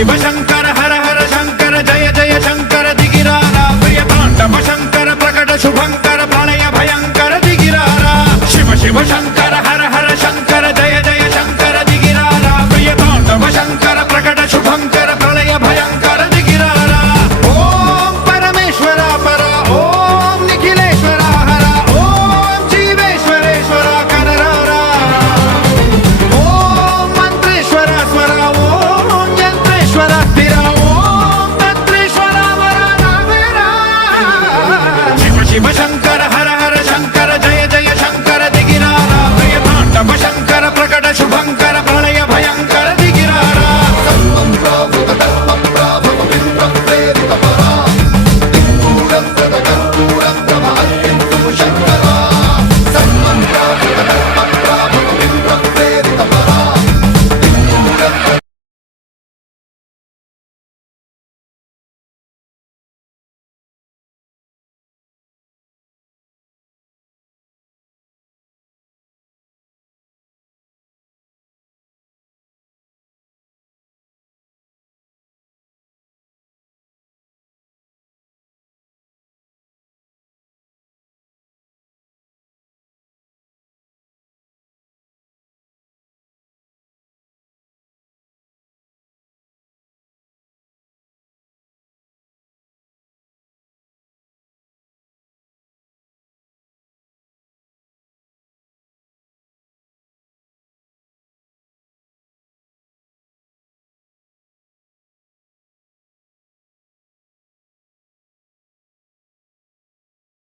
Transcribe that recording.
शिव शंकर हर हर शंकर जय जय शंकर दिगिरारा प्रिय तांडव शंकर प्रकट शुभंकर प्रलय भयंकर दिगिरारा शिव शिव शंकर